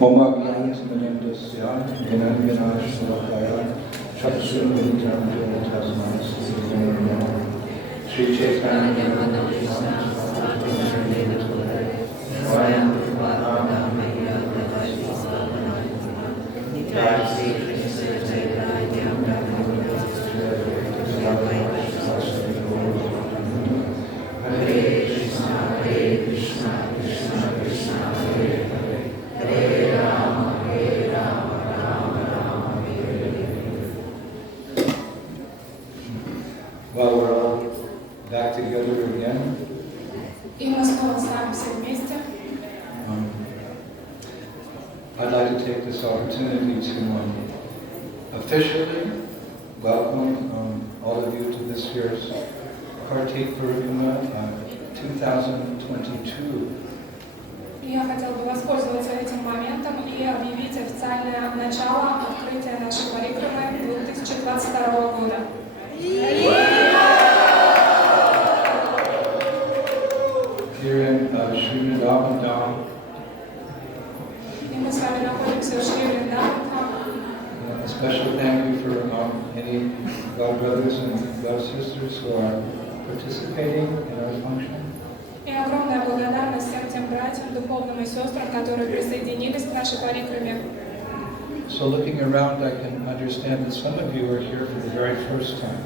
Momagyan Simanendasya, Vinanjana Shalakaya, Chakshur Vintam Janatasmas, Sri Chaitanya Well, we're all back together again. I'd like to take this opportunity to officially welcome all of you to this year's Kartik Purnima 2022. Я хотел бы воспользоваться этим моментом и объявить официальное начало открытия нашей парикрамы 2022 года. Here in Sri Rangji Mandir. И мы с вами находимся в Шри Рангji. A special thank you for any God brothers and God sisters who are participating in our function. И огромная благодарность всем тем братьям, духовным и сестрам, которые присоединились к нашей парикраме. So looking around, I can understand that some of you are here for the very first time.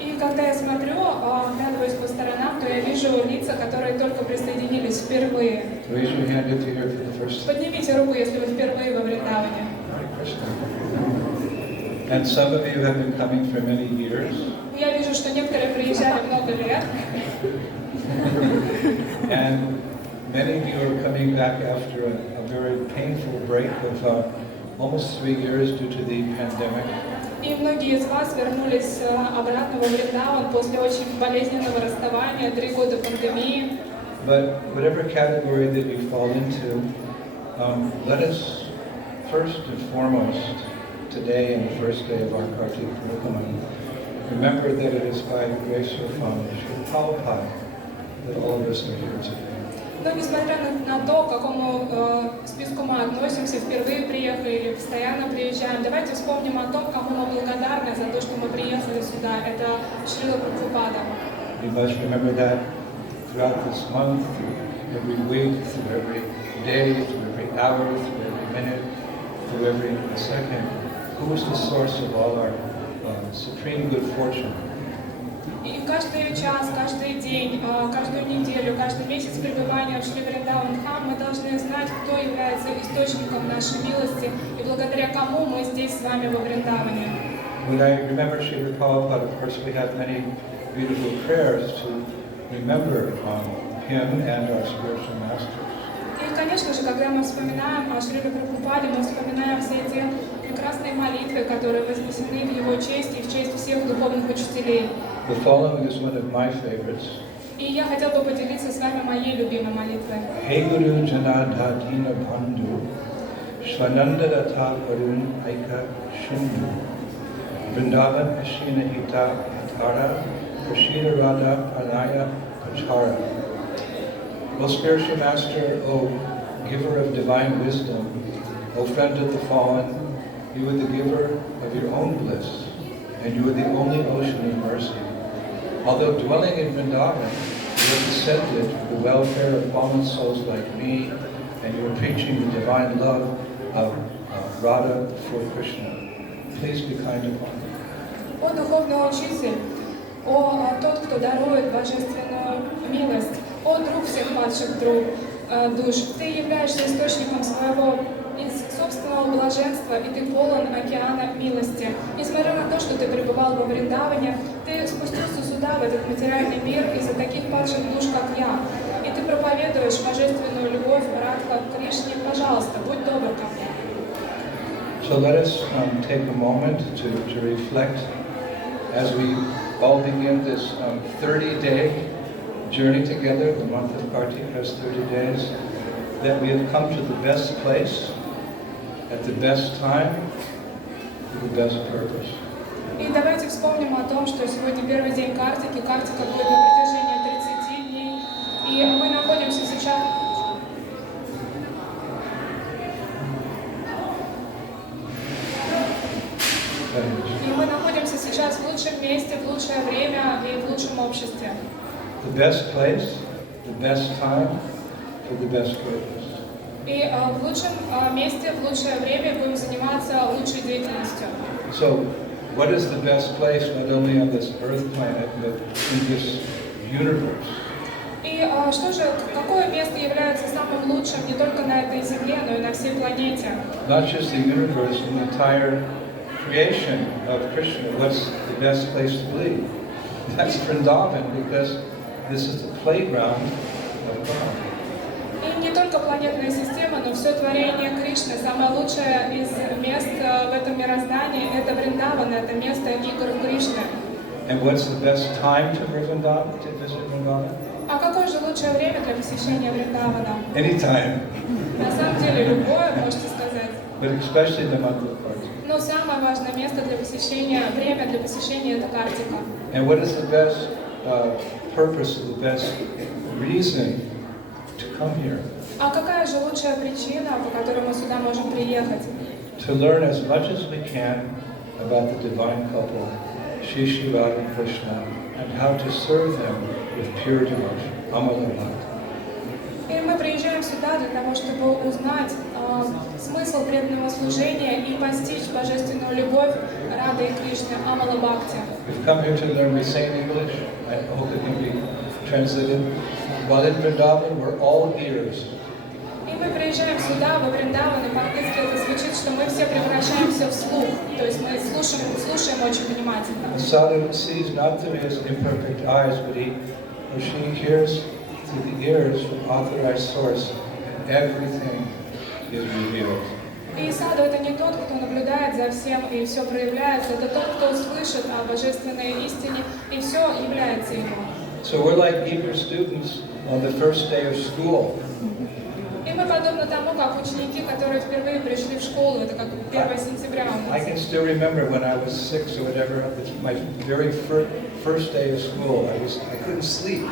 И когда я смотрю, оглядываюсь по сторонам, то я вижу лица, которые только присоединились впервые. Raise your hand if you're here for the first time. Поднимите руку, если вы впервые во Вриндаване. And some of you have been coming for many years. Я вижу, что некоторые приезжали много лет. And many of you are coming back after a very painful break of almost 3 years due to the pandemic. И многие из вас вернулись обратно во Вриндаван после очень болезненного расставания, 3 года пандемии. But whatever category that you fall into, let us first and foremost today and the first day of our Kartik Purnima remember that it is by the grace of Sri Prabhupada that all of us are here today. Но несмотря на то, к какому списку мы относимся, впервые приехали или постоянно приезжаем, давайте вспомним о том, кому мы благодарны за то, что мы приехали сюда. Это Шрила Прабхупада. We must remember that throughout this month, through every week, through every day, through every hour, through every minute, through every second, who is the source of all our supreme good fortune? И каждый час, каждый день, каждую неделю, каждый месяц пребывания в Шри Вриндаван Дхам мы должны знать, кто является источником нашей милости и благодаря кому мы здесь с вами во Вриндаване. When I remember Srila Prabhupada, of course we have many beautiful prayers to remember him and our spiritual masters. И, конечно же, когда мы вспоминаем о Шриле Прабхупаде, мы вспоминаем все те прекрасные молитвы, которые вознесены в его честь и в честь всех духовных учителей. The following is one of my favorites. И я хотел бы поделиться с вами моей любимой молитвой. Hey Guru Janadha Dina Bandhu, Shvananda Data Varun Aika Shundu, Vrindavan Ashina Hita Atara, Prashida Radha Pranaya Kachara. O Spiritual Master, O Giver of Divine Wisdom, O Friend of the Fallen, you are the giver of your own bliss, and you are the only ocean of mercy. Although dwelling in Vrindavan, you have descended for the welfare of fallen souls like me, and you are preaching the divine love of Radha for Krishna. Please be kind upon me. О духовный учитель, о тот, кто дарует божественную милость, о друг всех падших душ, ты являешься источником своего из собственного блаженства, и ты полон океана милости. Несмотря на то, что ты пребывал во Вриндаване, ты спустился сюда, в этот материальный мир, из-за таких падших душ, как я. И ты проповедуешь божественную любовь Радха к Кришне. Пожалуйста, будь добр ко мне. So let us take a moment to reflect as we all begin this 30-day journey together. The month of Kartik has 30 days. That we have come to the best place, at the best time, for the best purpose. И давайте вспомним о том, что сегодня первый день Картики. Картика будет на протяжении 30 дней. И мы находимся сейчас place. И мы находимся сейчас в лучшем месте, в лучшее время и в лучшем обществе. The best place, the best time for the best purpose. И в лучшем месте, в лучшее время будем заниматься лучшей деятельностью. So, what is the best place not only on this earth planet, but in this universe? И что же, какое место является самым лучшим не только на этой Земле, но и на всей планете? Not just the universe, the entire creation of Krishna. What's the best place to be? That's Vrindavan, because this is the playground of God. И не только планетная система, но все творение Кришны. Самое лучшее из мест в этом мироздании – это Вриндаван, это место игр Кришны. And what's the best time to visit Vrindavan? А какое же лучшее время для посещения Вриндавана? Anytime. На самом деле любое, можете сказать. But especially the month of Kartika. Но самое важное место для посещения, время для посещения – это Картика. And what is the best purpose, the best reason to come here? А какая же лучшая причина, по которой мы сюда можем приехать? To learn as much as we can about the divine couple, Shri Radha and Krishna, and how to serve them with pure devotion. Amala Bhakti. И мы приезжаем сюда для того, чтобы узнать смысл преданного служения и постичь божественную любовь Рады и Кришны, Амала Бхакти. We've come here to learn. We say in English. I hope it can be translated. While in Vrindavan, we're all ears. И мы приезжаем сюда, во Вриндаван, и по-английски это звучит, что мы все превращаемся в слух. То есть мы слушаем очень внимательно. The sadhu sees not through his imperfect eyes, but he or she hears through the ears from authorized source, and everything is revealed. И саду это не тот, кто наблюдает за всем и все проявляется, это тот, кто слышит о божественной истине и все является ему. So we're like eager students on the first day of school. И мы подобны тому, как ученики, которые впервые пришли в школу, это как 1 сентября у I нас. can still remember when I was 6 or whatever, my very first day of school. I couldn't sleep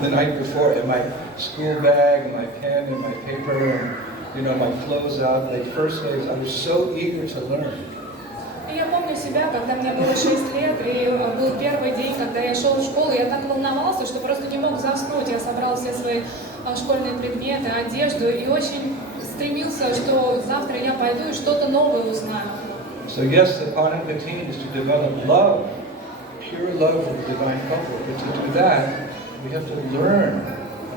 the night before, and my school bag, and my pen, and my paper, and my clothes out. Like first days, I was so eager to learn. И я помню себя, когда мне было 6 лет, и был первый день, когда я шел в школу, я так волновался, что просто не мог заснуть. Я собрал все свои школьные предметы, одежду, и очень стремился, что завтра я пойду и что-то новое узнаю. So yes, the Panam continues to develop love, pure love for the divine couple. But to do that, we have to learn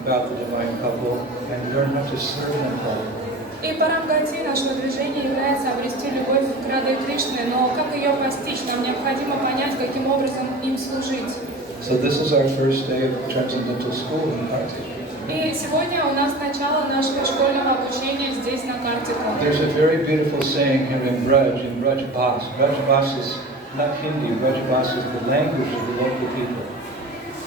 about the divine couple and learn how to serve them properly. И Парамгати, наше движение, является обрести любовь к Раде Кришне, но как ее постичь, нам необходимо понять, каким образом им служить. So this is our first day of transcendental school in Kartik. И сегодня у нас начало нашего школьного обучения здесь, на Картику. There's a very beautiful saying here in Braj Bas. Braj Bas is not Hindi, Braj Bas is the language of the local people.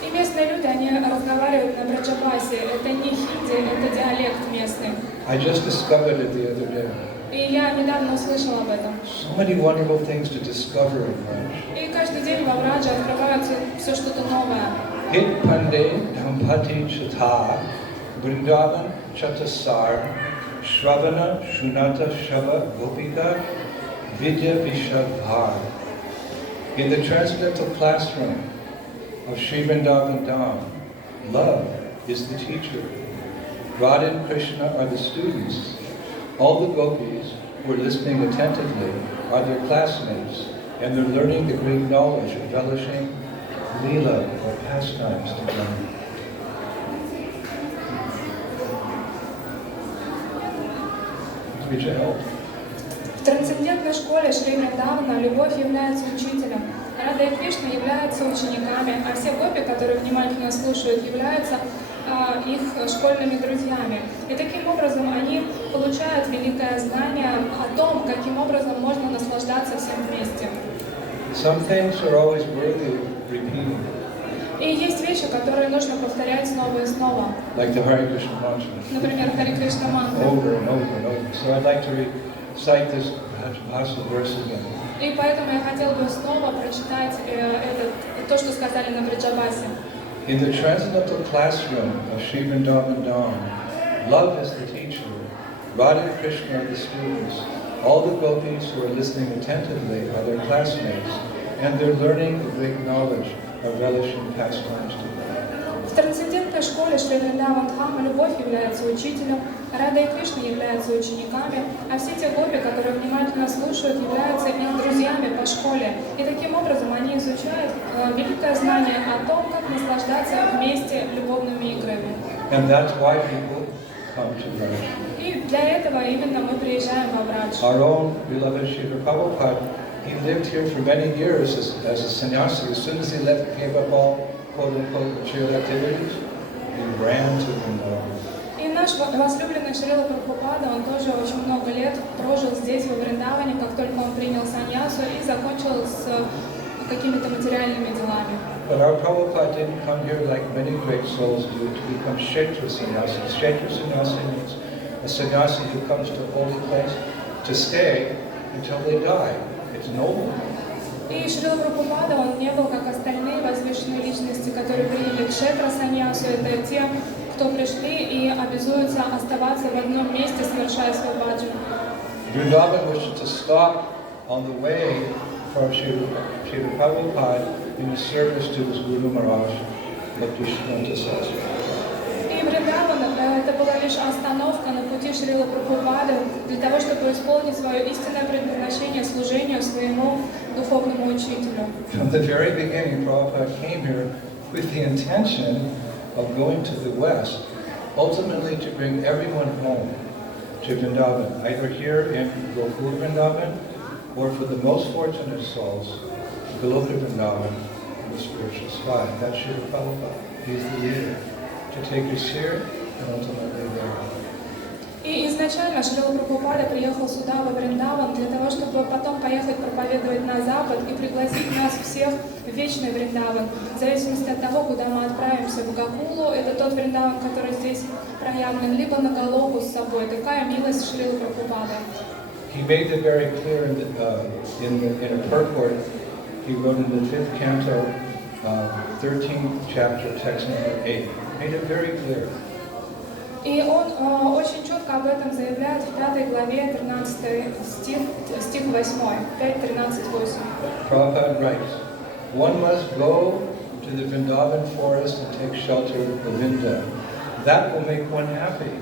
И местные люди, они разговаривают на Браджабасе. Это не хинди, это диалект местный. I just discovered it the other day. И я недавно услышала об этом. So many wonderful things to discover in Braj. И каждый день во Брадже открывается все что-то новое. Hit Pande Dhampati Chata Vrindavan Chatasar Shravana Shunata Shava Gopika Vidya Vishabhar. In the transcendental classroom of Sri Vrindavan Dham, love is the teacher. Radha and Krishna are the students. All the gopis who are listening attentively are their classmates, and they're learning the great knowledge of relishing Leela or pastimes to come. В трансцендентной школе Шри Вриндавана любовь является учителем, Рада и Кришна являются учениками, а все гопи, которые внимательно слушают, являются их школьными друзьями. И таким образом они получают великое знание о том, каким образом можно наслаждаться всем вместе. Some things are always worthy of repeating. И есть вещи, которые нужно повторять снова и снова. Like the Hare Krishna mantra. Например, Хари Кришна мантру. Over and over and over. So I'd like to recite this Bhasa verse again. И поэтому я хотела бы снова прочитать то, что сказали на Браджабасе. In the transcendental classroom of Sri Vrindavan Dham, love is the teacher, Radha and Krishna are the students. All the gopis who are listening attentively are their classmates, and they're learning the great knowledge of relishing pastimes to them. В трансцендентной школе Шри Вриндаван Дхама любовь является учителем, Рада и Кришна являются учениками, а все те гопи, которые внимательно слушают, являются их друзьями по школе. И таким образом они изучают великое знание о том, как наслаждаться вместе любовными играми. And that's why people come to Braj. И для этого именно мы приезжаем во Брадж. Our own beloved Srila Prabhupada, he lived here for many years as a sannyasi. As soon as he gave up all quote-unquote material activities, he ran to Vrindavan. И наш возлюбленный Шрила Прабхупада, он тоже очень много лет прожил здесь, во Вриндаване, как только он принял саньясу и закончил с какими-то материальными делами. But our Prabhupada didn't come here like many great souls do to become Kshetra sannyasi. Kshetra sannyasi means a sannyasi who comes to a holy place to stay until they die. It's noble. И Шрила Прабхупада, он не был как остальные возвышенные личности, которые приняли кшетра саньясу. Это те, кто пришли и обязуются оставаться в одном месте, совершая свой баджан. Vrindavan wishes to stop on the way from Srila Prabhupada in the service to his Guru Maharaj, Bhaktisiddhanta Saraswati. И Вриндаван это была лишь остановка на пути Шрила Прабхупады для того, чтобы исполнить свое истинное предназначение служению своему духовному учителю. From the very beginning, Prabhupada came here with the intention of going to the West, ultimately to bring everyone home to Vrindavan, either here in Gokul Vrindavan, or for the most fortunate souls, Goloka Vrindavan, in the spiritual sky. That's Srila Prabhupada. He's the leader. To take us here and ultimately there. И изначально Шрила Прабхупада приехал сюда, во Вриндаван, для того, чтобы потом поехать проповедовать на Запад и пригласить нас всех в вечный Вриндаван. В зависимости от того, куда мы отправимся, в Гокулу, это тот Вриндаван, который здесь проявлен, либо на Галоку с собой. Такая милость Шрилы Прабхупады. He made it very clear in a purport he wrote in the 5th canto, 13th chapter, text number 8. Made it very clear. И он очень четко об этом заявляет в 5 главе, 13 стих 8, 5:13-8. Prabhupada writes, one must go to the Vrindavan forest and take shelter of Govinda. That will make one happy.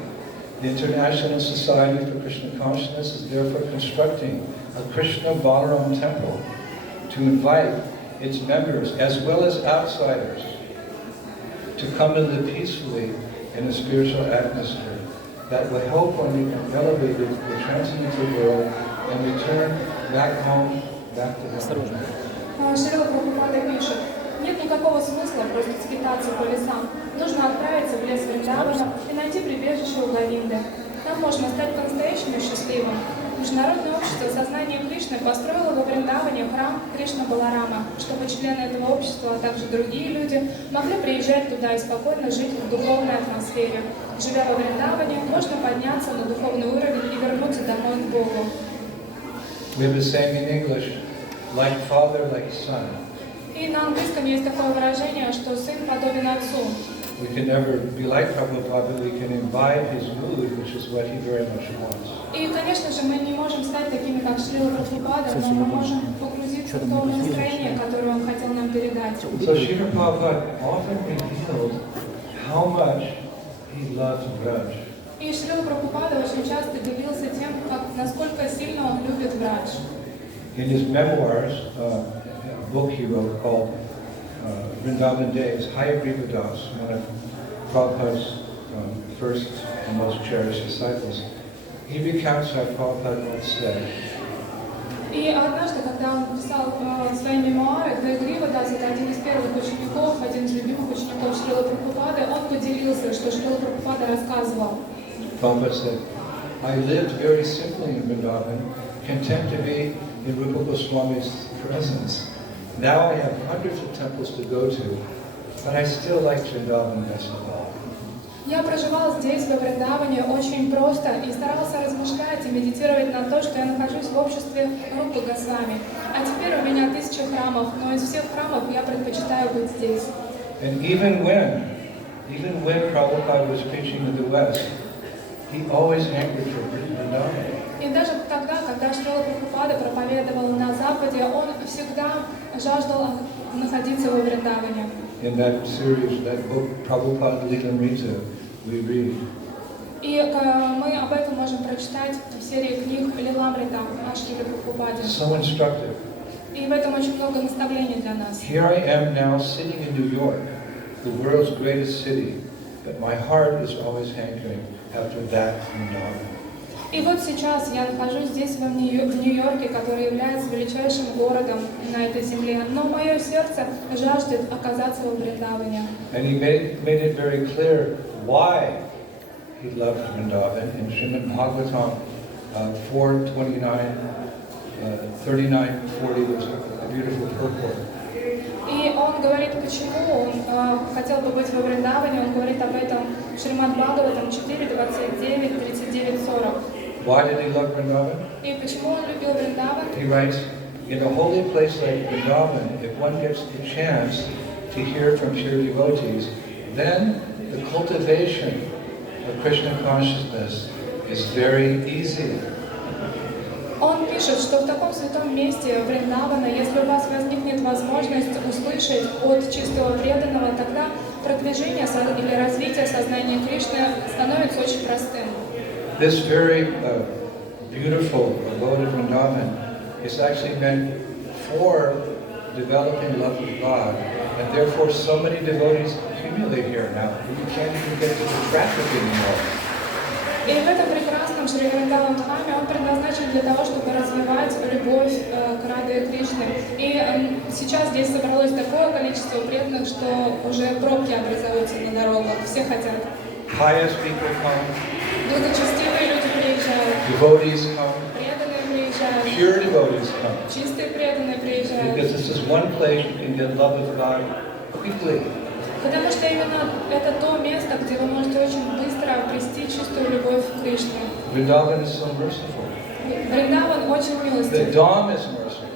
The International Society for Krishna Consciousness is therefore constructing a Krishna Balaram temple to invite its members, as well as outsiders, to come and live peacefully in a spiritual atmosphere that will help one become elevated to the transcendental world and return back home, back to heaven. Шрила Прабхупада пишет, нет никакого смысла просто скитаться по лесам. Нужно отправиться в лес Вриндавана и найти прибежище у Говинды. Там можно стать по-настоящему счастливым. Международное общество сознания Кришны построило во Вриндаване храм Кришна Баларама, чтобы члены этого общества, а также другие люди могли приезжать туда и спокойно жить в духовной атмосфере. Живя во Вриндаване, можно подняться на духовный уровень и вернуться домой к Богу. We have a saying in English, like father, like son. И на английском есть такое выражение, что сын подобен отцу. We can never be like Prabhupada, but we can imbibe his mood, which is what he very much wants. И, конечно же, мы не можем стать такими, как Шрила Прабхупада, но мы можем погрузиться в то настроение, которое он хотел нам передать. So Srila Prabhupada often revealed how much he loved Braj. И Шрила Прабхупада очень часто делился тем, насколько сильно он любит Брадж. In his memoirs, a book he wrote called Vrindavan Days, Hayagriva Das, one of Prabhupada's first and most cherished disciples, he recounts how Prabhupada once said, И однажды, когда он писал свои мемуары, Хайагрива Дас, это один из первых учеников, один из любимых учеников Шрилы Прабхупады, он поделился, что Шрила Прабхупада рассказывал. Prabhupada said, I lived very simply in Vrindavan, content to be in Rupa Goswami's presence. Now I have hundreds of temples to go to, but I still like Vrindavan best of all. Я проживал здесь, во Вриндаване, очень просто и старался размышлять и медитировать на то, что я нахожусь в обществе Рупы Госвами. А теперь у меня 1000 храмов, но из всех храмов я предпочитаю быть здесь. And even when Prabhupada was preaching in the West, he always hankered for Vrindavan. И И даже тогда, когда Шрила Прабхупада проповедовал на Западе, он всегда жаждал находиться во Вриндаване. In that series, that book, Prabhupada Lilamrita, we read. И мы об этом можем прочитать в серии книг Лиламрита о Шриле Прабхупаде. So instructive. И в этом очень много наставлений для нас. Here I am now sitting in New York, the world's greatest city, but my heart is always hankering after that Vrindavan. И вот сейчас я нахожусь здесь, в Нью-Йорке, который является величайшим городом на этой земле, но мое сердце жаждет оказаться во Вриндаване. And he made it very clear why he loved Vrindavan in Srimad Bhagavatam 4:29, 39-40. There's a beautiful purport. И он говорит, почему он хотел бы быть во Вриндаване, он говорит об этом в Шримад Бхагаватам 4, 29, 39, 40. Why did he love Vrindavan? И почему он любил Вриндаван? He writes, in a holy place like Vrindavan, if one gets the chance to hear from pure devotees, then the cultivation of Krishna consciousness is very easy. Он пишет, что в таком святом месте Вриндавана, если у вас возникнет возможность услышать от чистого преданного, тогда продвижение или развитие сознания Кришны становится очень простым. This very beautiful abode of Vrindavan is actually meant for developing love of God, and therefore so many devotees accumulate here now. You can't even get to the traffic anymore. И в этом прекрасном Шри Вриндаван Дхаме он предназначен для того, чтобы развивать любовь к Раде Кришне. И сейчас здесь собралось такое количество преданных, что уже пробки образуются на дорогах. Все хотят. Pious people come, Благочестивые люди приезжают, devotees come, преданные приезжают, pure devotees come. чистые преданные приезжают. Because this is one place you can get love of God quickly. Потому что именно это то место, где вы можете очень быстро обрести чистую любовь к Кришне. Vrindavan is so merciful. Вриндаван очень The милостив. Dham is merciful.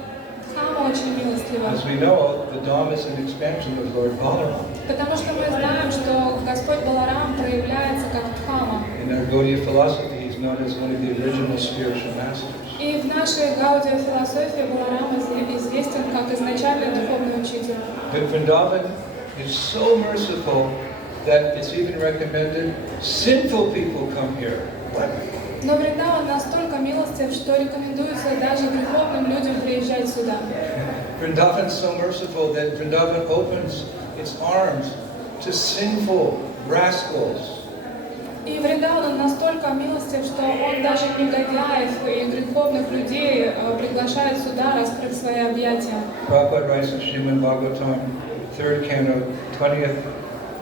Дхама очень милостива. As we know, the Dham is an expansion of Lord Balaram. Потому что мы знаем, что Господь Баларам проявляется как Дхама. In our Gaudiya philosophy, he's known as one of the original spiritual masters. И в нашей гаудия-философии Баларам известен как изначальный духовный учитель. But Vrindavan is so merciful that it's even recommended sinful people come here. What? Но Вриндаван настолько милостив, что рекомендуется даже греховным людям приезжать сюда. Vrindavan is so merciful that Vrindavan opens its arms to sinful rascals. И Вриндаван настолько милостив, что он даже негодяев и греховных людей приглашает сюда раскрыть свои объятия. Prabhupada writes in Srimad Bhagavatam, 3rd canto, 20th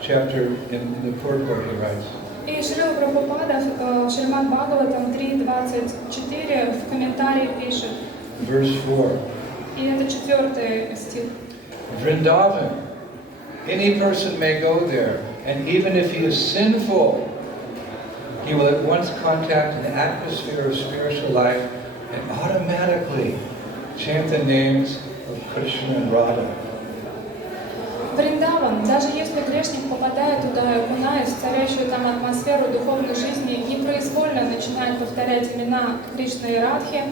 chapter, in the purport he writes. И Шрила Прабхупада в Шримад Бхагаватам 3.24 в комментарии пишет, Verse 4. и это 4 стих. Vrindavan, any person may go there, and even if he is sinful, he will at once contact an atmosphere of spiritual life and automatically chant the names of Krishna and Radha. Вриндаван, даже если грешник попадает туда и окунаясь в царящую там атмосферу духовной жизни, непроизвольно начинает повторять имена Кришны и Радхи,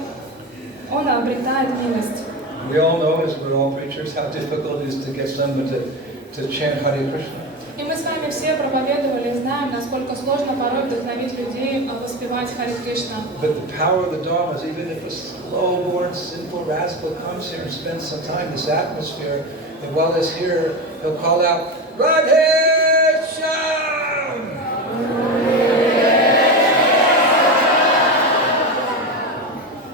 он обретает милость. We all know, as we're all preachers, how difficult it is to get someone to chant Hare Krishna. И мы с вами все проповедовали, знаем, насколько сложно порой вдохновить людей воспевать Харе Кришна. But the power of the Dharma is even if a slow-born, sinful rascal comes here and spends some time in this atmosphere, and while he's here, he'll call out, Radhe Shyam!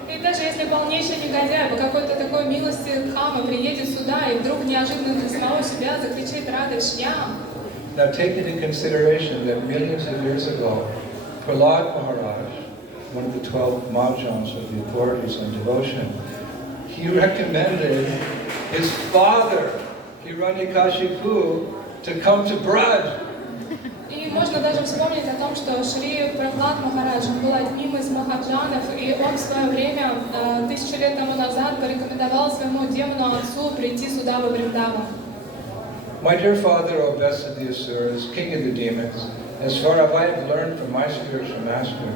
И даже если полнейший негодяй по какой-то такой милости Дхамы приедет сюда и вдруг неожиданно для самого себя закричит Радhe Shyam. Now take into consideration that millions of years ago, Prahlad Maharaj, one of the 12 Mahajans of the authorities on devotion, he recommended his father, Hiranyakashipu, to come to Braj. И можно даже вспомнить о том, что Шри Прахлад Махарадж был одним из махаджанов, и он в свое время, 1000 лет тому назад, порекомендовал своему демону отцу прийти сюда во Вриндаван. My dear father, O best of the Asuras, king of the demons, as far as I have learned from my spiritual master,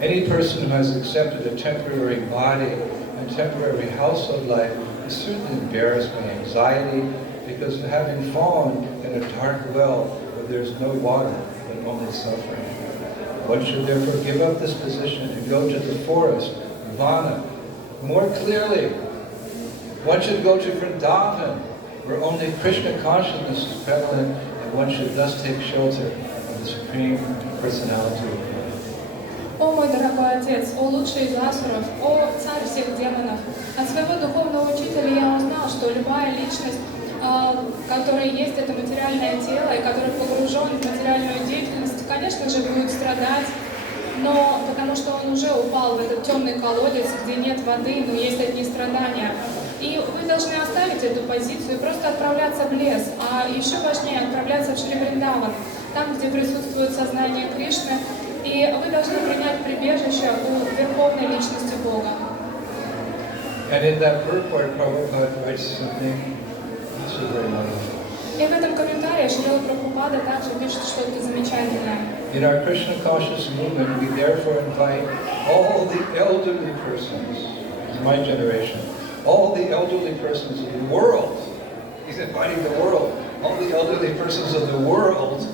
Any person who has accepted a temporary body and temporary household life is certainly embarrassed by anxiety because of having fallen in a dark well where there's no water but only suffering. One should therefore give up this position and go to the forest, Vana, more clearly. One should go to Vrindavan, where only Krishna consciousness is prevalent, and one should thus take shelter of the Supreme Personality of God. О мой дорогой Отец, о лучший из асуров, о царь всех демонов, от своего духовного учителя я узнал, что любая личность, которая есть это материальное тело и который погружен в материальную деятельность, конечно же, будет страдать, но потому что он уже упал в этот темный колодец, где нет воды, но есть одни страдания. И вы должны оставить эту позицию и просто отправляться в лес, а еще важнее отправляться в Шри Вриндаван, там, где присутствует сознание Кришны, и вы должны принять прибежище у Верховной Личности Бога. And in that purport, Prabhupada writes something also very wonderful. И в этом комментарии Шрила Прабхупада также пишет что-то замечательное. In our Krishna conscious movement, we therefore invite all the elderly persons, in my generation, all the elderly persons of the world, he's inviting the world, all the elderly persons of the world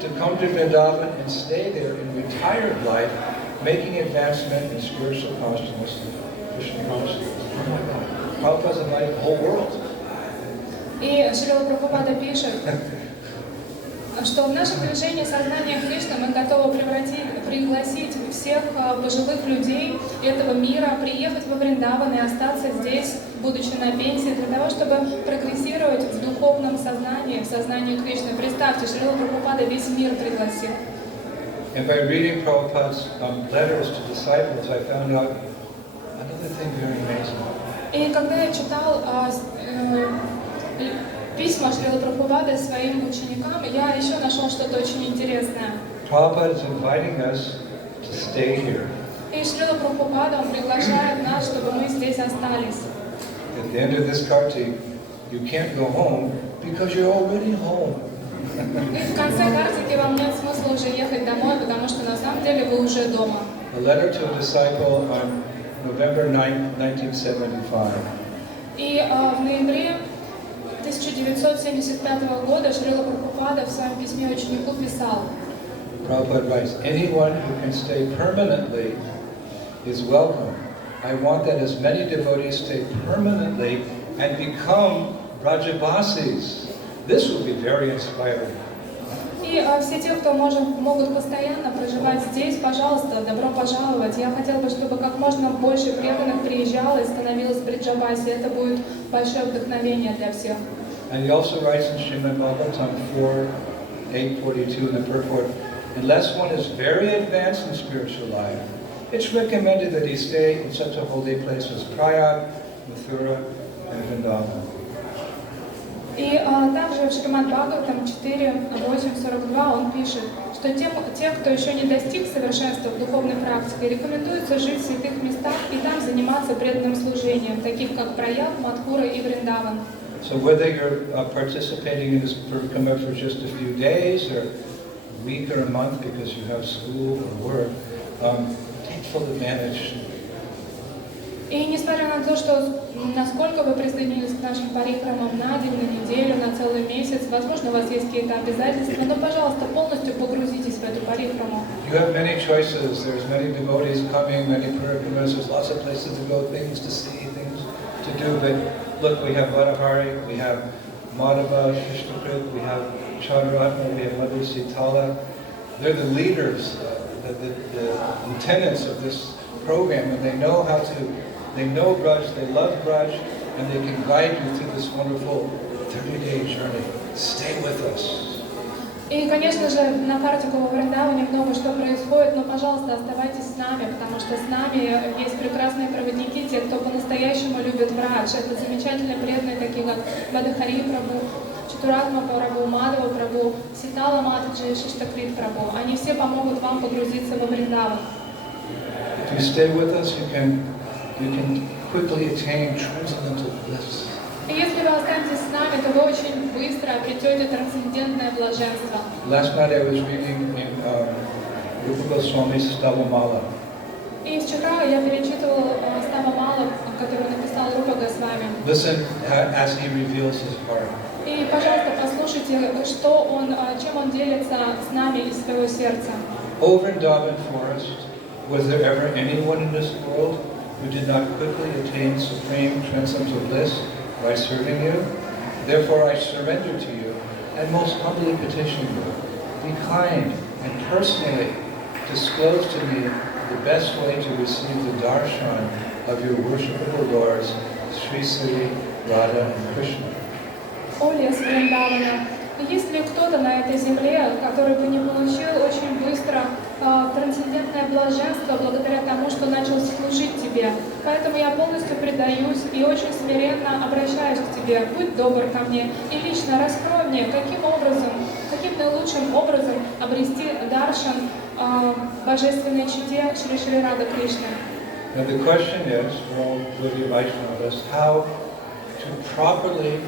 to come to Vrindavan and stay there in retired life, making advancement in spiritual consciousness, Krishna consciousness. Oh my God, Prabhupada's inviting the whole world. И Шрила Прабхупада пишет, что в нашем движении сознания Кришны мы готовы пригласить всех пожилых людей этого мира приехать во Вриндаван и остаться здесь, будучи на пенсии, для того, чтобы прогрессировать в духовном сознании, в сознании Кришны. Представьте, Шрила Прабхупада весь мир пригласил. And by reading Prabhupada's letters to disciples, I found out another thing very amazing. И когда я читал письма Шрилы Прабхупады своим ученикам, я еще нашел что-то очень интересное. Prabhupada is inviting us to stay here. И Шрила Прабхупада, он приглашает нас, чтобы мы здесь остались. At the end of this kartik, you can't go home because you're already home. И в конце картики вам нет смысла уже ехать домой, потому что на самом деле вы уже дома. A letter to a disciple on November 9, 1975. И в ноябре 1975 года Шрила Прабхупада в своем письме ученику писал: Prabhupada writes, anyone who can stay permanently is welcome. I want that as many devotees stay permanently and become Brajabasis. This will be very inspiring. И все те, кто могут постоянно проживать здесь, пожалуйста, добро пожаловать. Я хотела бы, чтобы как можно больше преданных приезжало и становилось Бриджабаси. Это будет большое вдохновение для всех. And he also writes in Srimad Bhagavatam 4:842 in the purport, unless one is very advanced in spiritual life, it's recommended that he stay in such a holy place as Prayag, Mathura, and Vrindavan. И также в Шримад Бхагаватам 4:8:42 он пишет, что те, кто еще не достиг совершенства в духовной практике, рекомендуется жить в святых местах и там заниматься преданным служением, таких как Праяг, Мадхура и Вриндаван. So whether you're participating in this program for just a few days or a week or a month because you have school or work, take full advantage. И несмотря на то, что насколько вы присоединились к нашим парикрамам на день, на неделю, на целый месяц, возможно, у вас есть какие-то обязательства, но, пожалуйста, полностью погрузитесь в эту парикраму. You have many choices. There's many devotees coming, many parikramars. There's lots of places to go, things to see, things to do. But look, we have Vadahari, we have Madhava, Krishnakrit, we have Chandraratna, we have Mother Sitala. They're the leaders, the lieutenants of this program, and they know how to. They know Braj, they love Braj, and they can guide you through this wonderful 30-day journey. Stay with us. И, конечно же, на карте во Вриндаване много что происходит, но, пожалуйста, оставайтесь с нами, потому что с нами есть прекрасные проводники, те, кто по-настоящему любит Брадж. Это замечательные преданные, такие как Бадахари Прабhu, Чатуратма Прабhu, Мадхава Прабhu, Ситала Матаджи и Шиштакрит Прабhu. Они все помогут вам погрузиться во Вриндаван. If you stay with us, you can quickly attain transcendental bliss. И если вы останетесь с нами, то вы очень быстро обретете трансцендентное блаженство. Last night I was reading in Rupa Goswami's Stavamala. И вчера я перечитывала Става Мало, который написал Рупа Госвами. Listen as he reveals his heart. И, пожалуйста, послушайте, что он, чем он делится с нами из своего сердца. O Vrindavan forest, was there ever anyone in this world who did not quickly attain supreme transcendental bliss by serving you? Therefore I surrender to you and most humbly petition you. Be kind and personally disclose to me the best way to receive the darshan of your worshipable lords, Sri Radha and Krishna. О лес Вриндавана, есть ли кто-то на этой земле, который бы не получил очень быстро трансцендентное блаженство благодаря тому, что начал служить тебе? Поэтому я полностью предаюсь и очень смиренно обращаюсь к тебе. Будь добр ко мне и лично раскрой мне, каким наилучшим образом обрести даршан божественной чите Шри Рада Кришны. Now the question is, for all Gaudiya Vaishnavas, how to properly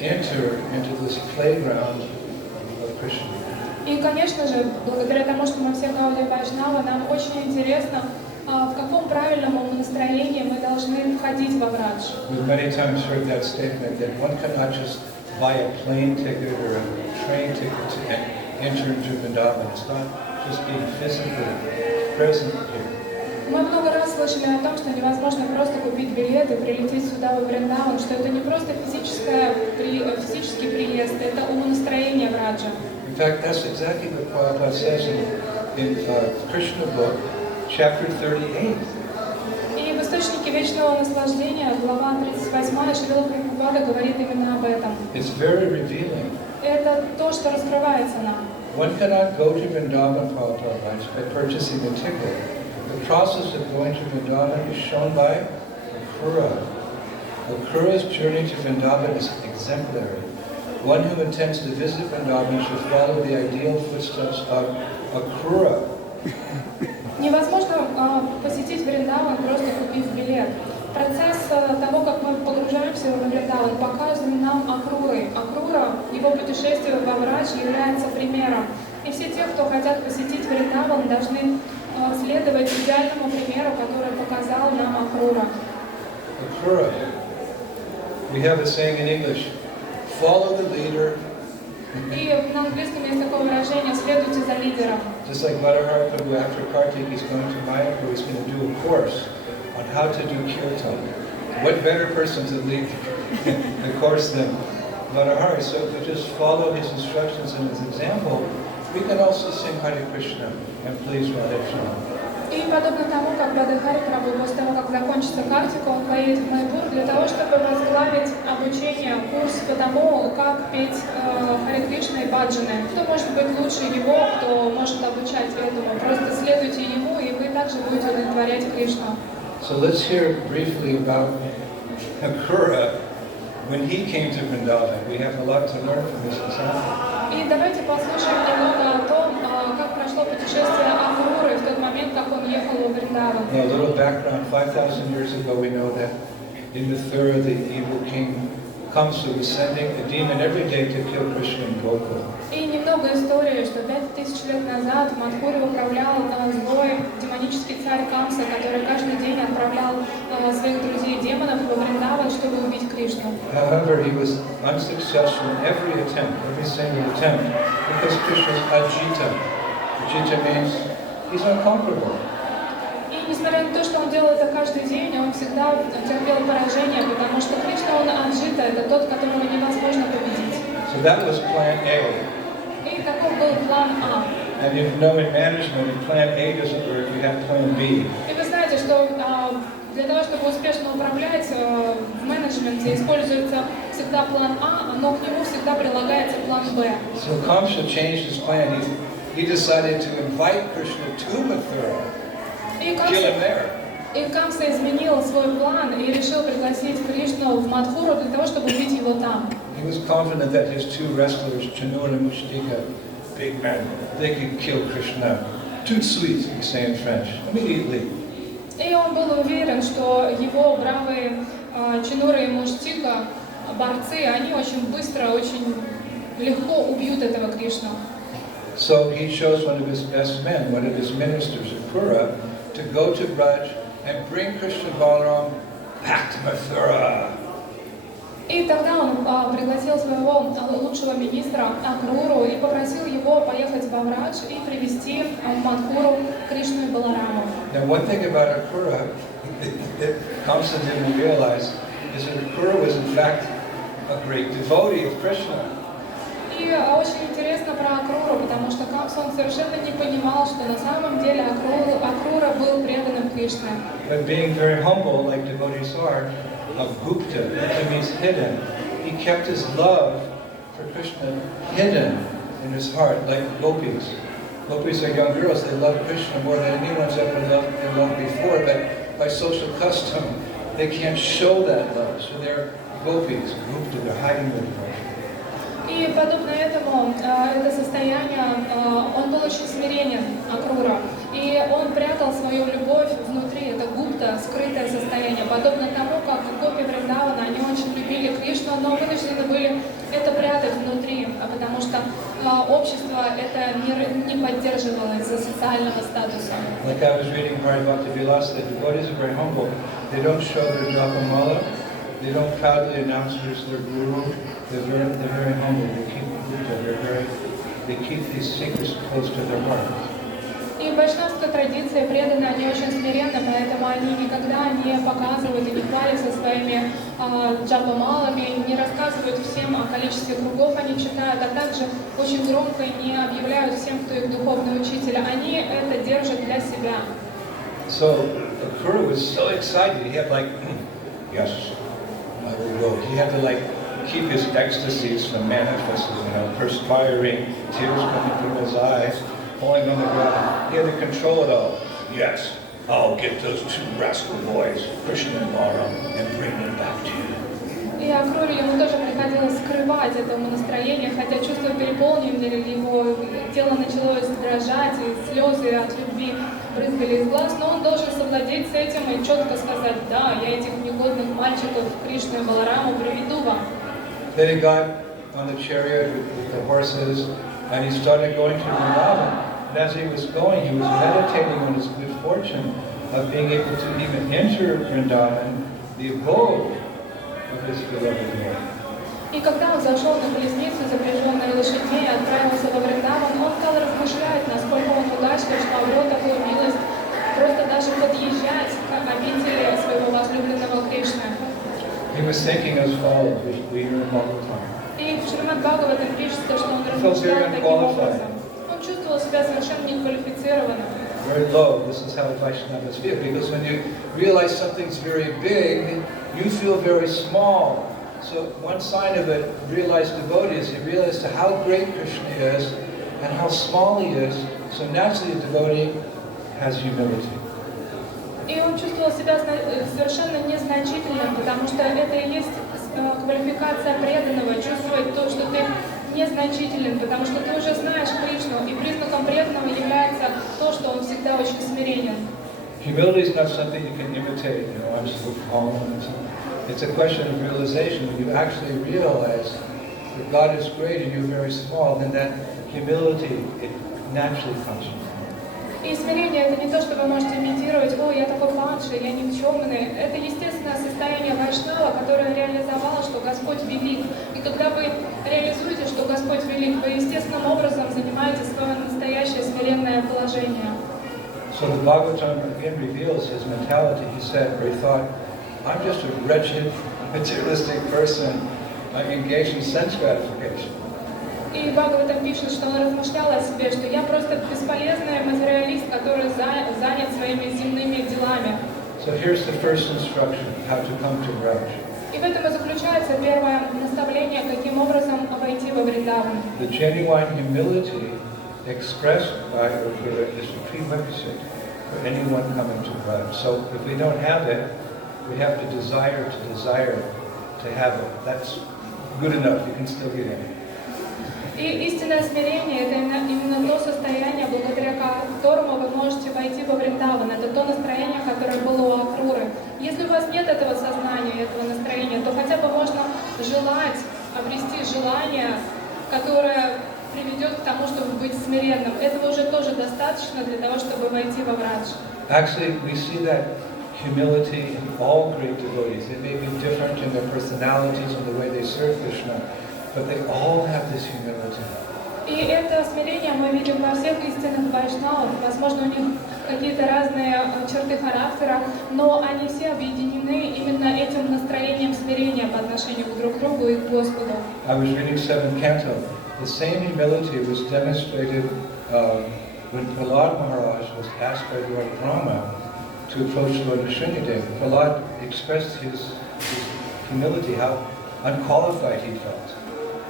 enter into this playground of Krishna. И, конечно же, благодаря тому, что мы все Гаудия Вайшнава, нам очень интересно, в каком правильном настроении мы должны входить во Врадж. We've many times heard that statement that one cannot just buy a plane ticket or a train ticket to enter into Vrindavan. It's not just being physically present here. Мы много раз слышали о том, что невозможно просто купить билет и прилететь сюда во Вриндаван, что это не просто физический приезд, это умонастроение Враджа. In fact, that's exactly what Prabhupada says in Krishna book, chapter 38. И в Источнике Вечного Наслаждения, глава 38, Шрила Прабхупада говорит именно об этом. It's very revealing. Это то, что раскрывается нам. One cannot go to Vrindavan, Prabhupada writes, by purchasing a ticket. The process of going to Vrindavan is shown by Akrura. Akrura's journey to Vrindavan is exemplary. One who intends to visit Vrindavan should follow the ideal footsteps of Akrura. Невозможно посетить Вриндаван, просто купив билет. Процесс того, как мы погружаемся в Вриндаван, показан нам Акрурой. Акрура, его путешествие во Врадж является примером. И все те, кто хотят посетить Вриндаван, должны следовать идеальному примеру, который показал нам Акрура. Akrura. We have a saying in English, follow the leader. И на английском есть такое выражение «следуйте за лидером». Just like Madhahar Prabhu, after Kartik, he's going to Mayapur, he's going to do a course on how to do kirtan. What better person to lead the course than Madhahar? So if we just follow his instructions and his example, we can also sing Hare Krishna and please Radha Krishna. И подобно тому, как Радхари Прабху после того, как закончится Картика, он поедет в Майпур для того, чтобы возглавить обучение, курс по тому, как петь Харе Кришна и баджаны. Кто может быть лучше его, кто может обучать этому? Просто следуйте ему, и вы также будете удовлетворять Кришну. So let's hear briefly about Akrura when he came to Vrindavan. We have a lot to learn from this example. И давайте послушаем немного о том, как прошло путешествие Акруры в тот момент, как он ехал во Вриндаван. Now, a little background. 5,000 years ago, we know that in Mathura, the evil king Kamsa was sending a demon every day to kill Krishna in Gokul. И немного истории, что 5000 лет назад в Мадхуре управлял злой демонический царь Камса, который каждый день отправлял своих друзей-демонов во Вриндаван, чтобы убить Кришну. However, he was unsuccessful in every single attempt, because Krishna is Ajita. Ajita means he's unconquerable. И несмотря на то, что он делал это каждый день, он всегда терпел поражение, потому что Кришна, он Аджита, это тот, которого невозможно победить. So that was plan A. И таков был план А. And you know in management, if plan A doesn't work, you have plan B. И вы знаете, что для того, чтобы успешно управлять в менеджменте, используется всегда план А, но к нему всегда прилагается план Б. So Kamsa changed his plan. He decided to invite Krishna to Mathura, kill him there. И Камса изменил свой план и решил пригласить Кришну в Мадхуру для того, чтобы убить его там. He was confident that his two wrestlers, Chanur and Mushtika, big men, they could kill Krishna. Tout de suite, we say in French, immediately. И он был уверен, что его бравые Чинура и Муштика, борцы, они очень быстро, очень легко убьют этого Кришну. So he chose one of his best men, one of his ministers, Akrura, to go to Braj and bring Krishna Balaram back to Mathura. И тогда он пригласил своего лучшего министра Акруру и попросил его поехать в Баврадж и привести в Мадхуру Кришну и Балараму. Now, one thing about Akrura that Kamsa didn't realize is that Akrura was in fact a great devotee of Krishna. И очень интересно про Акруру, потому что Камса он совершенно не понимал, что на самом деле Акрура был преданным Кришне. But being very humble, like devotees are, of Gupta, that means hidden. He kept his love for Krishna hidden in his heart, like gopis. Gopis are young girls, they love Krishna more than anyone's ever loved before, but by social custom, they can't show that love. So they're gopis, Gupta, they're hiding their devotion. И подобно этому, это состояние, он был очень смиренен, Акрура, и он прятал свою любовь внутри, это гупта, скрытое состояние, подобно тому, как гопи Вриндавана, они очень любили Кришну, но вынуждены были это прятать внутри, потому что общество это не поддерживало из-за социального статуса. Like I was reading Bhagavad Gita, the devotees are very humble. They don't show their japamala. They don't proudly announce who's their guru. They're very humble. They keep these secrets close to their heart. И в вайшнавской традиции преданные, они очень смиренны, поэтому они никогда не показывают и не хвалятся своими джапамалами, не рассказывают всем о количестве кругов они читают, а также очень громко не объявляют всем, кто их духовный учитель. Они это держат для себя. So Akrura was so excited. He had yes, I will go. He had to keep his ecstasies from manifesting, perspiring, tears coming from his eyes, falling on the ground. He had to control it all. Yes, I'll get those two rascal boys, Krishna and Balaram, and bring them back to you. И Акруре ему тоже приходилось скрывать это настроение, хотя чувства переполнили его, тело начало дрожать, и слезы от любви брызгали из глаз, но он должен совладеть с этим и четко сказать: да, я этих негодных мальчиков Кришну и Балараму приведу вам. Then he got on the chariot with the horses, and he started going to Vrindavan. And as he was going, he was meditating on his good fortune of being able to even enter Vrindavan, the abode of his beloved Lord. И когда он зашел на колесницу, запряженной лошадьми, и отправился во Вриндаван, он стал размышлять, насколько он удачлив, что обрел такую милость, просто даже подъезжать к обители своего возлюбленного Кришны. He was thinking as follows, we hear him all the time. И в Шримад Бхагаватам пишется, что он размышлял таким образом. Он чувствовал себя совершенно неквалифицированным. Very low. This is how Vaishnavas feel, because when you realize something's very big, you feel very small. So one sign of a realized devotee is he realizes how great Krishna is and how small he is. So naturally a devotee has humility. И он чувствовал себя совершенно незначительным, потому что это и есть квалификация преданного, чувствовать то, что ты незначителен, потому что ты уже знаешь Кришну, и признаком преданного является то, что он всегда очень смиренен. Humility is not something you can imitate, I'm so calm. It's a question of realization. When you actually realize that God is great and you're very small, then that humility, it naturally comes from God. И смирение — это не то, что вы можете имитировать: «О, я такой младший, я никчемный». Это естественное состояние вайшнава, которое реализовало, что Господь велик. И когда вы реализуете, что Господь велик, вы естественным образом занимаете свое настоящее смиренное положение. So the Bhagavatam again reveals his mentality. He said, or he thought, I'm just a wretched, materialistic person. I'm engaged in sense gratification. И Бхагаватам пишет, что он размышлял о себе, что я просто бесполезный материалист, который занят своими земными делами. So here's the first instruction, how to come to Braj. И в этом и заключается первое наставление, каким образом войти во Вриндаван. The genuine humility expressed by Akruta is a prerequisite for anyone coming to Braj. So if we don't have it, we have to desire to have it. That's good enough, you can still get in. И истинное смирение — это именно то состояние, благодаря которому вы можете войти во Вриндаван. Это то настроение, которое было у Акруры. Если у вас нет этого сознания, этого настроения, то хотя бы можно желать, обрести желание, которое приведет к тому, чтобы быть смиренным. Этого уже тоже достаточно для того, чтобы войти во Врадж. Actually, we see that humility in all great devotees. They may be different in their personalities and the way they serve Krishna, but they all have this humility. И это смирение мы видим во всех истинных вайшнавах. Возможно, у них какие-то разные черты характера, но они все объединены именно этим настроением смирения по отношению друг к другу и к Господу. I was reading 7th canto. The same humility was demonstrated when Prahlad Maharaj was asked by Lord Brahma to approach Lord Nrsimhadev. Prahlad expressed his humility, how unqualified he felt.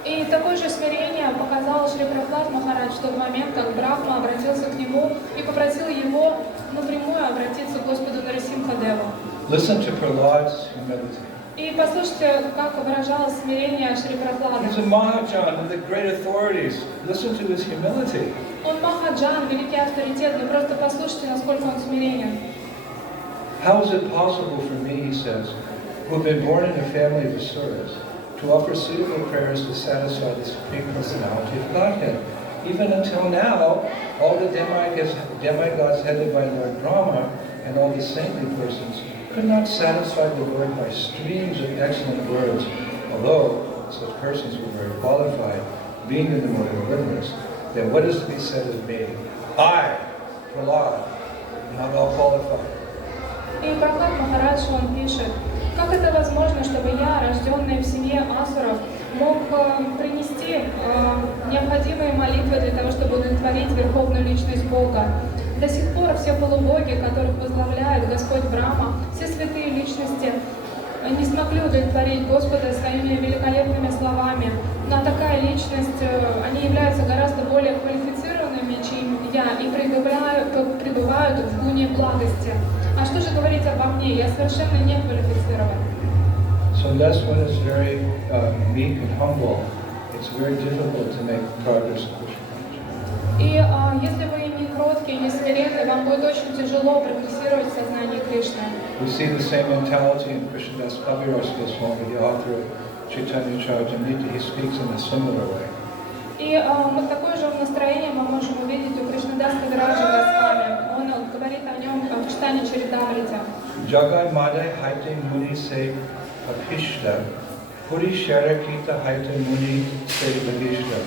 И такое же смирение показал Шри Прахлад Махарадж в тот момент, как Брахма обратился к нему и попросил его напрямую обратиться к Господу Нарасимхадеву. Listen to Prahlad's humility. И послушайте, как выражалось смирение Шри Прахлада. He's a Mahajan of the great authorities. Listen to his humility. Он Махаджан, великий авторитет, но просто послушайте, насколько он смиренен. How is it possible for me, he says, who have been born in a family of asuras, to offer suitable prayers to satisfy the Supreme Personality of Godhead? Even until now, all the demigods headed by Lord Brahma and all the saintly persons could not satisfy the Lord by streams of excellent words, although such persons were very qualified, being in the mode of deliverance. Then what is to be said of me? I, Prahlad, not all qualified. И Прахлад Махарадж, он пишет, как это возможно, чтобы я, рожденный в семье асуров, мог принести необходимые молитвы для того, чтобы удовлетворить верховную личность Бога. До сих пор все полубоги, которых возглавляет Господь Брахма, все святые личности, не смогли удовлетворить Господа своими великолепными словами. Но такая личность, они являются гораздо более квалифицированными, чем я, и пребывают в гуне благости. А что же говорить обо мне? Я совершенно не квалифицирован. So unless one is very meek and humble, it's very difficult to make progress in Krishna consciousness. И если вы не кроткие, не смиренные, вам будет очень тяжело прогрессировать в сознании Кришны. We see the same mentality in Krishnadas Kaviraj Goswami, the author of Chaitanya Charitamrita. He speaks in a similar way. И такое же настроение мы можем увидеть у Кришнадаса Кавираджа Госвами. Он говорит о нем в читании Чаритамрита. Jagai Madai Haite Muni Se Apishta, Puri Sharakita Haite Muni Se Vadishta.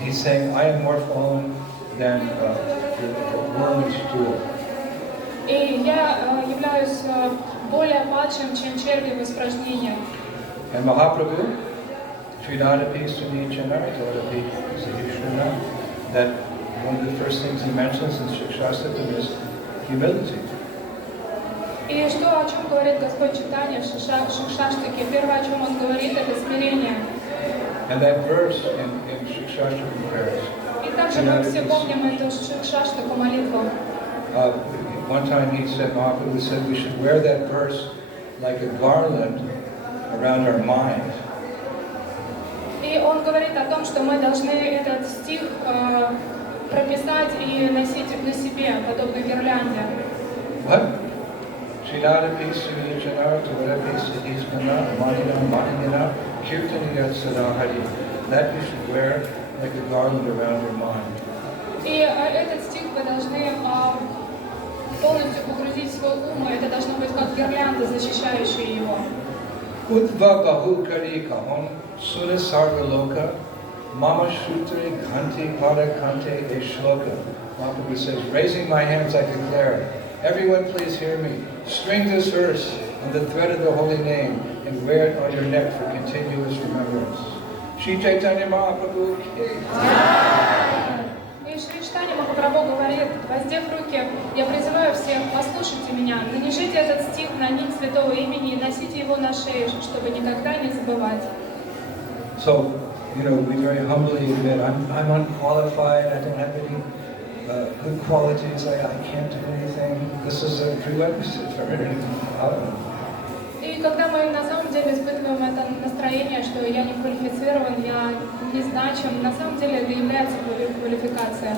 He's saying, I am more fallen than the worm and stool. И я являюсь более падшим, чем черви в испражнениях. And Mahaprabhu, Sridharapi Sunichana, Tarapi Sahishana, that one of the first things he mentions in Shikshastakam is humility. И что, о чем говорит Господь Чайтанья в Шикшаштаке? Первое, о чем он говорит, это смирение. And that verse in Shikshastakam prayers. И также мы все помним эту Шикшаштаку молитву. One time he said, Mahaprabhu said, we should wear that verse like a garland around our mind. И он говорит о том, что мы должны этот стих прописать и носить на себе, подобно гирлянде. What? Sridharapi Sunichana, Tarapi Sahishana, Manina, Mahinina, Kirtaniyat Sadahari. That you should wear like a garland around your mind. И этот стих вы должны полностью погрузить в свой ум, и это должно быть как гирлянда, защищающая его. Udva Bahu Kari Kahon Sura Sarva Loka Mama Shutri Kanti Pada Kante E Shloka. Mahaprabhu says, raising my hands I declare, everyone please hear me. String this verse on the thread of the holy name and wear it on your neck for continuous remembrance. Shri Chaitanya Mahaprabhu ki. И Шри Чайтанья Махапрабху говорит, воздев руки, я призываю всех, послушайте меня, нанесите этот стих на нить святого имени и носите его на шее, чтобы никогда не забывать. So, we very humbly admit, I'm unqualified, I don't have any good qualities, I can't do anything. This is a prerequisite for everything. И когда мы на самом деле испытываем это настроение, что я не квалифицирован, я не значим, на самом деле это является квалификацией.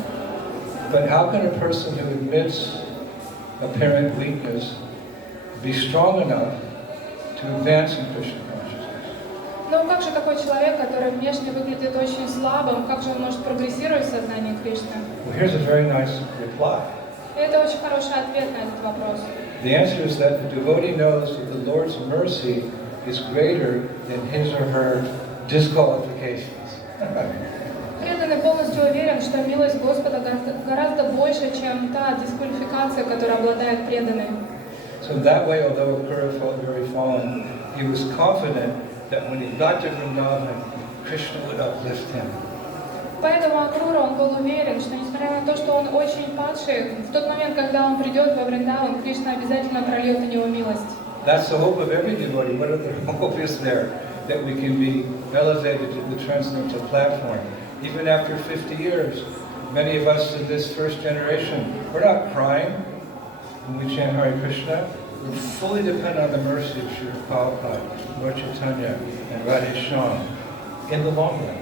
But how can a person who admits apparent weakness be strong enough to advance in Krishna consciousness? Но как же такой человек, который внешне выглядит очень слабым, как же он может прогрессировать в сознании Кришны? Well, here's a very nice reply. И это очень хороший ответ на этот вопрос. The answer is that the devotee knows that the Lord's mercy is greater than his or her disqualifications. Преданный полностью уверен, что милость Господа гораздо больше, чем та дисквалификация, которой обладает преданный. So in that way, although Akura felt very fallen, he was confident that when he got to Vrindavan, Krishna would uplift him. Поэтому Акрура, он был уверен, что несмотря на то, что он очень падший, в тот момент, когда он придет во Вриндаван, Кришна обязательно прольет на него милость. That's the hope of every devotee. What other hope is there? That we can be elevated to the transcendental platform. Even after 50 years, many of us in this first generation, we're not crying when we chant Hare Krishna. We fully depend on the mercy of Sri Prabhupada, Lord Chaitanya, and Radheshyam in the long run.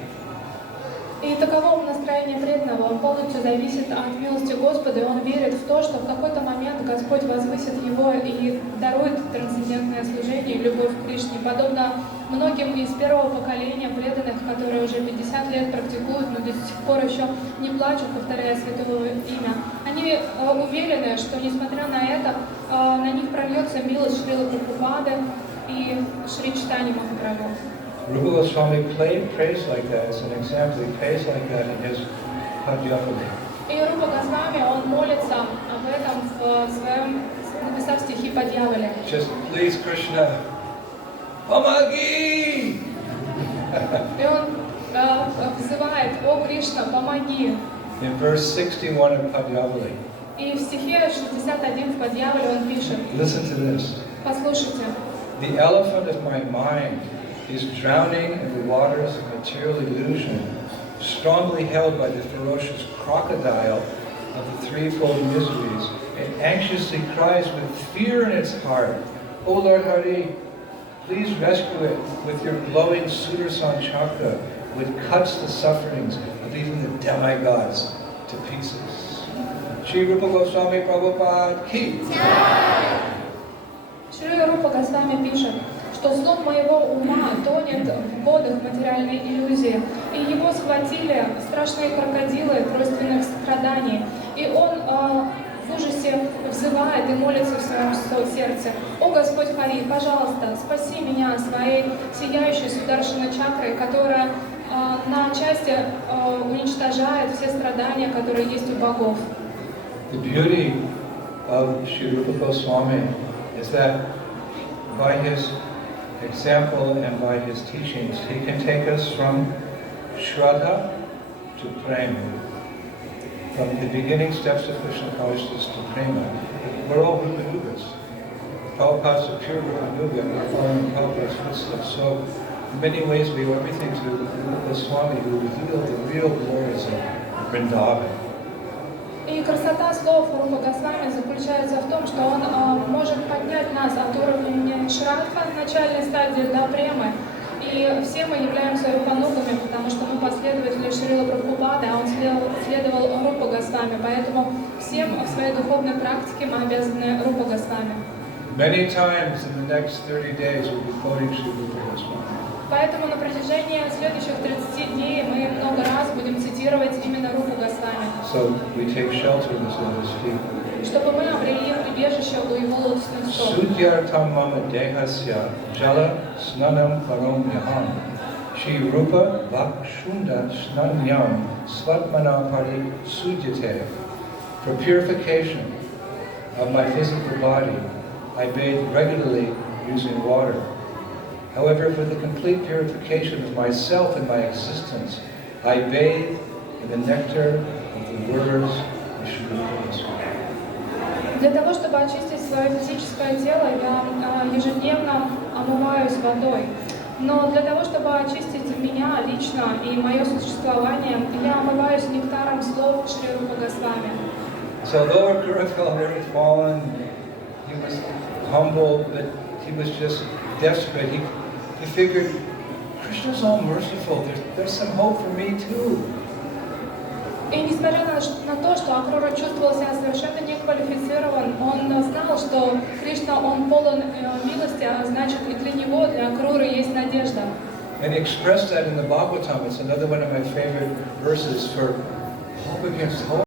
И таково настроение преданного. Он полностью зависит от милости Господа, и он верит в то, что в какой-то момент Господь возвысит его и дарует трансцендентное служение и любовь к Кришне. Подобно многим из первого поколения преданных, которые уже 50 лет практикуют, но до сих пор еще не плачут, повторяя святого имя. Они уверены, что несмотря на это, на них прольется милость Шрилы Прабхупады и Шри Чайтаньи Махапрабху. Rupa Goswami prays like that as an example. He prays like that in his Padyavali. И Рупа Госвами, он молится об этом в своем, написав стихи Падьявали. Just please Krishna, Pamagi! И он взывает: «О Кришна, помоги!» In verse 61 of Padyavali. И в стихе 61 в Падьявале он пишет: Listen to this. Послушайте. The elephant of my mind is drowning in the waters of material illusion, strongly held by the ferocious crocodile of the threefold miseries. It anxiously cries with fear in its heart, O Lord Hari, please rescue it with your glowing Sudarshan chakra, which cuts the sufferings of even the demigods to pieces. Sri Rupa Goswami Prabhupada ki. Шри Рупа Госвами пишет, что злом моего ума тонет в водах материальной иллюзии, и его схватили страшные крокодилы тройственных страданий, и он в ужасе взывает и молится в своем сердце: «О Господь Хари, пожалуйста, спаси меня своей сияющей сударшиной чакрой, которая на части уничтожает все страдания, которые есть у богов». The beauty of Sri Rupa Goswami is that by his example and by his teachings, he can take us from Shraddha to Prema, from the beginning steps of Krishna consciousness to Prema. We're all Rupanugas. Prabhupada's a pure Rupanuga, and we're following Prabhupada's footsteps. So, in many ways, we owe everything to Rupa Goswami, who revealed the real glories of Vrindavan. И красота слов Рупа Госвами заключается в том, что он может поднять нас от уровня Шрадха, начальной стадии, до Премы. И все мы являемся рупанугами, потому что мы последователи Шрилы Прабхупады, а он следовал Рупа Госвами. Поэтому всем в своей духовной практике мы обязаны Рупа Госвами. Many times in the next 30 days we'll be quoting Sri Rupa Goswami. Поэтому на протяжении следующих 30 дней мы много раз будем цитировать именно Рупу Госвами. So we take shelter in his lotus feet. Чтобы мы обрели прибежище у его лотосных стоп. Sudyartam mama dehasya jala snanam parom yaham. Shri Rupa Vakshunda Snanyam Svatmana Pari Sudyate. For purification of my physical body, I bathe regularly using water. However, for the complete purification of myself and my existence, I bathe in the nectar of the words of Sri Rupa. Для того, чтобы очистить свое физическое тело, я ежедневно омываюсь водой. Но для того, чтобы очистить меня лично и мое существование, я омываюсь нектаром слов Шри Рупа Госвами. So though Akura felt very fallen, he was humble, but he was just desperate. He figured, Krishna's all merciful. There's some hope for me too. И несмотря на то, что Акрура чувствовал себя совершенно неквалифицирован, он знал, что Кришна, он полон милости, а значит и для него, для Акруры есть надежда. And he expressed that in the Bhagavatam. It's another one of my favorite verses for hope against hope.